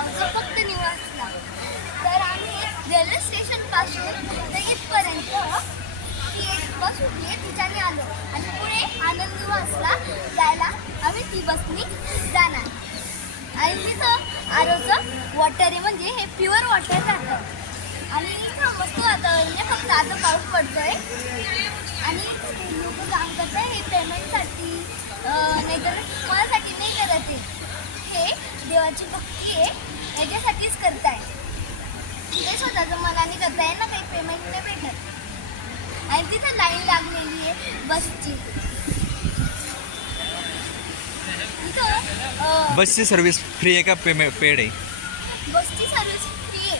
आमचं फक्त निवासला तर आम्ही रेल्वे स्टेशनपासून ते इथपर्यंत ती एक बस उठली तिच्याने आलो. आणि पुढे आनंद निवासला जायला आम्ही ती बसनी जाणार. आणि तिथं आरोचं वॉटर आहे म्हणजे हे प्युअर वॉटर राहतं आणि इथं मस्त वातावरण आहे फक्त आता पाऊस पडतोय. आणि लोक काम करत आहे हे पेमेंटसाठी नाहीतर कोणासाठी नाही देवाची भक्ती आहे याच्यासाठीच करताय. ते स्वतःचं मनाने करताय ना काही पेमेंट नाही भेटत. आणि तिथं लाईन लागलेली आहे बसची इथं बसची सर्व्हिस फ्री आहे का पेमे पेड आहे? बसची सर्व्हिस फ्री आहे.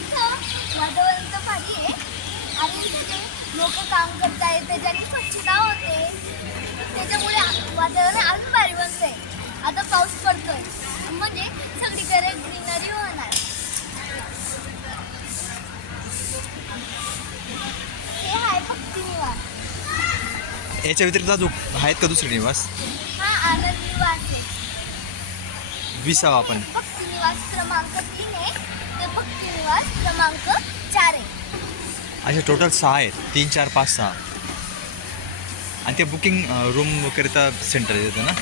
इथं वातावरण तर भारी आहे. आणि इथे ते लोक काम करत आहेत त्याच्याने स्वच्छता होते त्याच्यामुळे वातावरण अजून भारी बनतंय आता पाऊस पडतोय म्हणजे सगळीकडे ग्रीनरी होणार. हे आहे भक्ती निवास. याच्या व्यतिरिक्त अजून आहेत का दुसरे निवास? हा आनंद निवास आहे. विसावा आपण भक्ती निवास क्रमांक तीन आहे. ते भक्ती निवास क्रमांक चार आहे. असे टोटल सहा आहेत. तीन चार पाच सहा. आणि ते बुकिंग रूम करिता सेंटर येतं ना?